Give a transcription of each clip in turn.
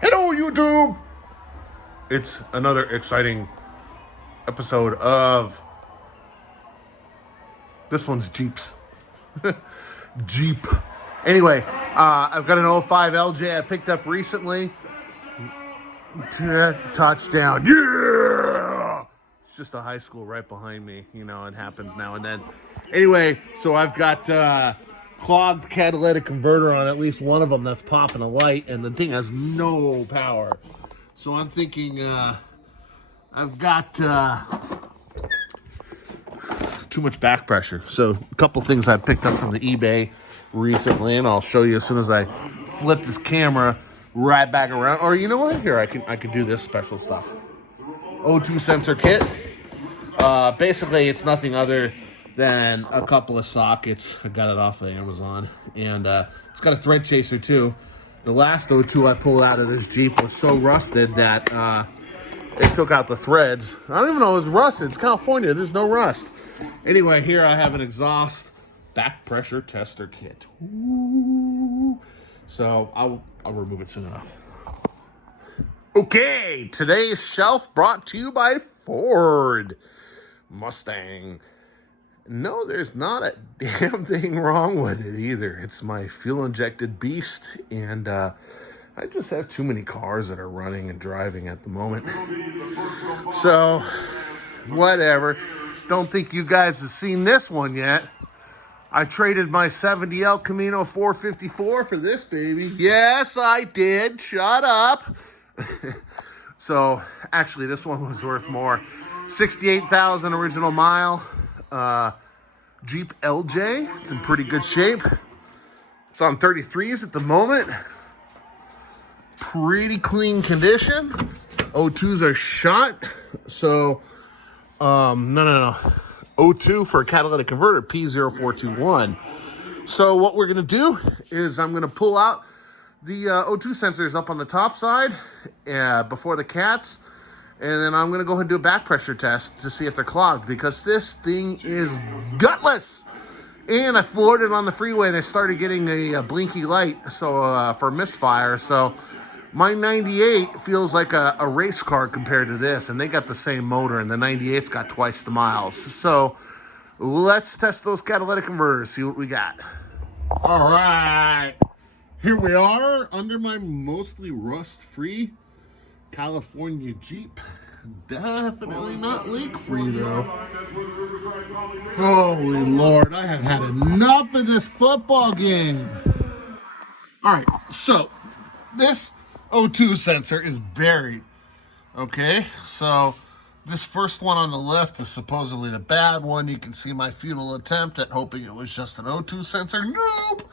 Hello, YouTube! It's another exciting episode of... This one's Jeeps. Jeep. Anyway, I've got an 05 LJ I picked up recently. Touchdown. Yeah! It's just a high school right behind me. You know, it happens now and then. Anyway, so I've got... clogged catalytic converter on at least one of them that's popping a light, and the thing has no power. So I'm thinking I've got too much back pressure. So a couple things I picked up from the eBay recently, and I'll show you as soon as I flip this camera right back around. Or you know what? Here, I can do this special stuff. O2 sensor kit. Basically, it's nothing other than a couple of sockets. I got it off of Amazon. And it's got a thread chaser too. The last O2 I pulled out of this Jeep was so rusted that it took out the threads. I don't even know it was rusted. It's California. There's no rust. Anyway, here I have an exhaust back pressure tester kit. Ooh. So I'll remove it soon enough. Okay, today's shelf brought to you by Ford Mustang. No, there's not a damn thing wrong with it either. It's my fuel-injected beast, and I just have too many cars that are running and driving at the moment. So, whatever. Don't think you guys have seen this one yet. I traded my 70 El Camino 454 for this baby. Yes, I did. Shut up. So, actually, this one was worth more. 68,000 original mile. Jeep LJ. It's in pretty good shape. It's on 33s at the moment. Pretty clean condition. O2s are shot. So, no. O2 for a catalytic converter, P0421. So what we're going to do is I'm going to pull out the O2 sensors up on the top side before the cats. And then I'm going to go ahead and do a back pressure test to see if they're clogged, because this thing is gutless. And I floored it on the freeway and I started getting a blinky light for misfire. So my 98 feels like a race car compared to this. And they got the same motor, and the 98's got twice the miles. So let's test those catalytic converters, see what we got. All right. Here we are under my mostly rust-free California Jeep. Definitely not leak-free though. Holy Lord, I have had enough of this football game. Alright, so this O2 sensor is buried. Okay, so this first one on the left is supposedly the bad one. You can see my futile attempt at hoping it was just an O2 sensor. Nope!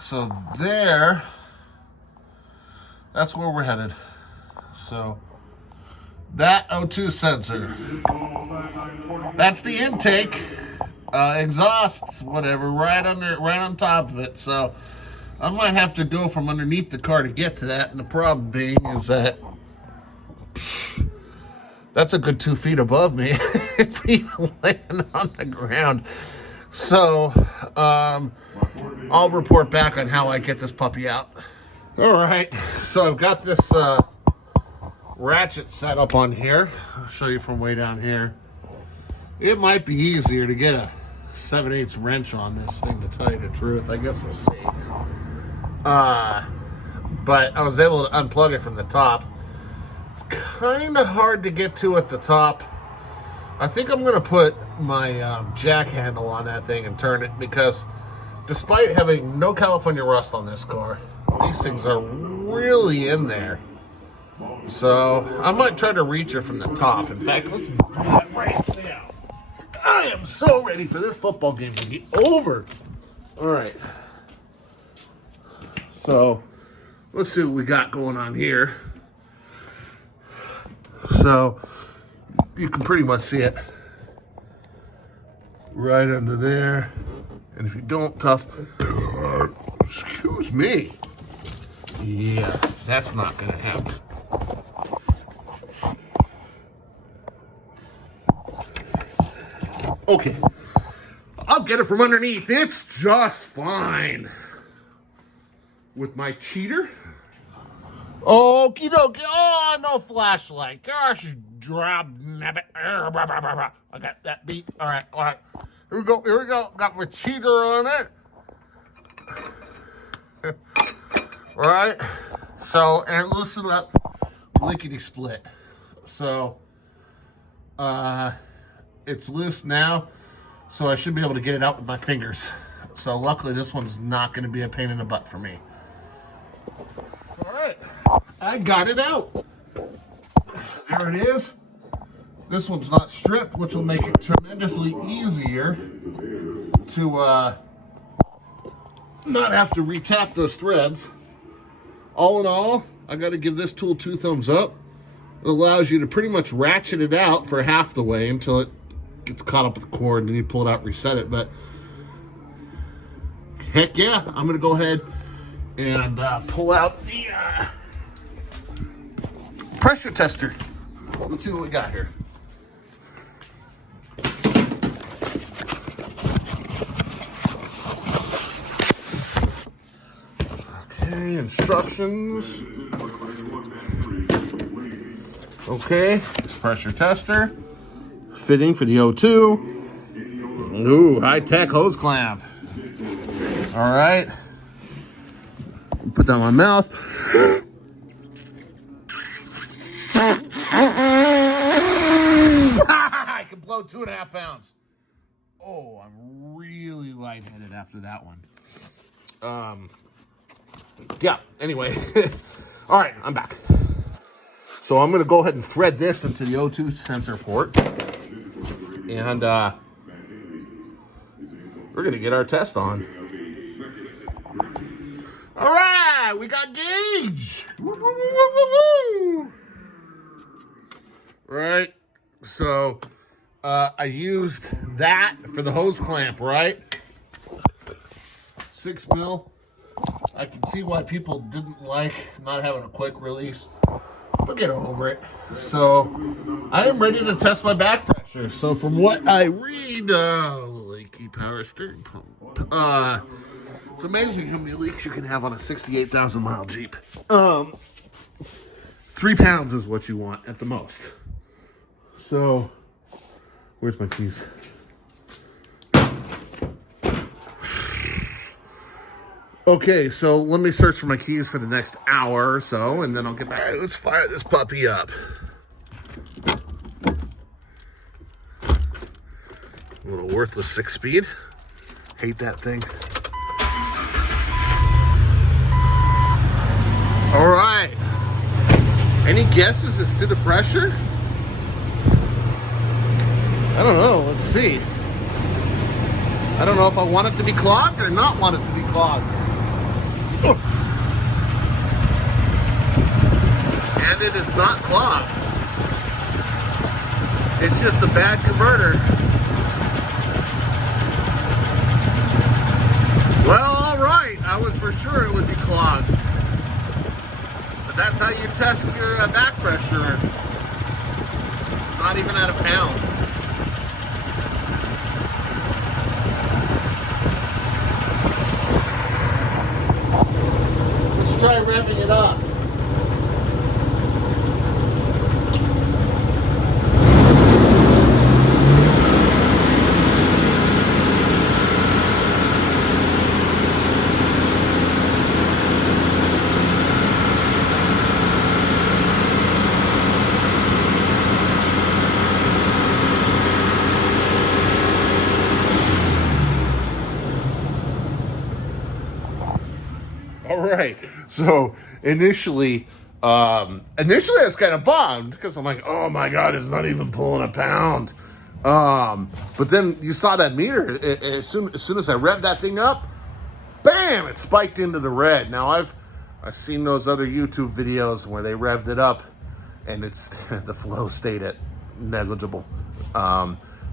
So there, that's where we're headed. So that O2 sensor, that's the intake, exhausts, whatever, right on top of it. So I might have to go from underneath the car to get to that. And the problem being is that that's a good 2 feet above me if we land on the ground. So I'll report back on how I get this puppy out. All right, so I've got this ratchet set up on here. I'll show you from way down here. It might be easier to get a 7/8 wrench on this thing, to tell you the truth. I guess we'll see. But I was able to unplug it from the top. It's kind of hard to get to at the top. I think I'm going to put my jack handle on that thing and turn it, because despite having no California rust on this car, these things are really in there. So I might try to reach her from the top. In fact, let's do that right now. I am so ready for this football game to be over. All right. So let's see what we got going on here. So you can pretty much see it right under there. And if you don't, tough. Excuse me. Yeah, that's not going to happen. Okay, I'll get it from underneath. It's just fine. With my cheater, Okie dokie. Oh, no flashlight. Gosh, drop nabbit. I got that beat. All right, all right. Here we go. Here we go. Got my cheater on it. All right. So, and it loosened up lickety split. So, it's loose now. So I should be able to get it out with my fingers. So luckily this one's not going to be a pain in the butt for me. All right, I got it out. There it is. This one's not stripped, which will make it tremendously easier to not have to retap those threads. All in all, I got to give this tool 2 thumbs up. It allows you to pretty much ratchet it out for half the way until it gets caught up with the cord, and then you pull it out, reset it. But heck yeah, I'm gonna go ahead and pull out the pressure tester. Let's see what we got here. Okay, instructions. Okay, pressure tester. Fitting for the O2. Ooh, high-tech hose clamp. All right. Put that in my mouth. I can blow 2.5 pounds. Oh, I'm really lightheaded after that one. Yeah, anyway. All right, I'm back. So I'm going to go ahead and thread this into the O2 sensor port. And we're going to get our test on. All right, we got gauge. Woo, woo, woo, woo, woo. Right, so I used that for the hose clamp, right? 6 mil. I can see why people didn't like not having a quick release. But get over it. So I am ready to test my back pressure. So from what I read, leaky power steering pump. It's amazing how many leaks you can have on a 68,000 mile Jeep. 3 pounds is what you want at the most. So where's my keys? Okay, so let me search for my keys for the next hour or so, and then I'll get back. All right, let's fire this puppy up. A little worthless 6-speed. Hate that thing. All right. Any guesses as to the pressure? I don't know. Let's see. I don't know if I want it to be clogged or not want it to be clogged. Oh. And it is not clogged. It's just a bad converter. Well, all right. I was for sure it would be clogged. But that's how you test your back pressure. It's not even at a pound. Try revving it up. All right. So initially I was kind of bummed because I'm like, oh my God, it's not even pulling a pound. But then you saw that meter. As soon as I revved that thing up, bam! It spiked into the red. Now I've seen those other YouTube videos where they revved it up, and it's the flow stayed at negligible.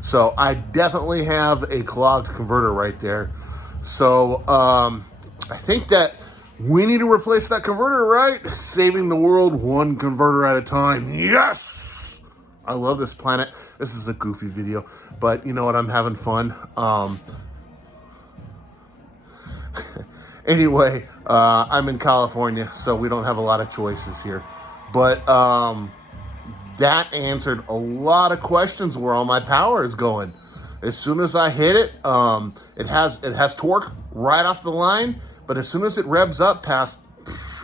So I definitely have a clogged converter right there. So I think that we need to replace that converter, right? Saving the world one converter at a time. Yes! I love this planet. This is a goofy video, but you know what? I'm having fun. Anyway, I'm in California, so we don't have a lot of choices here. But that answered a lot of questions where all my power is going. As soon as I hit it, it has torque right off the line, but as soon as it revs up past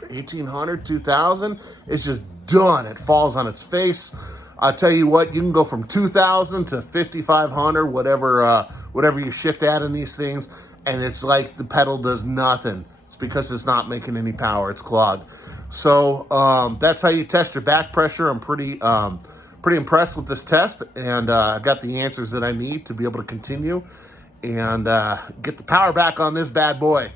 1,800, 2,000, it's just done. It falls on its face. I'll tell you what, you can go from 2,000 to 5,500, whatever you shift at in these things, and it's like the pedal does nothing. It's because it's not making any power. It's clogged. So that's how you test your back pressure. I'm pretty impressed with this test, and I got the answers that I need to be able to continue and get the power back on this bad boy.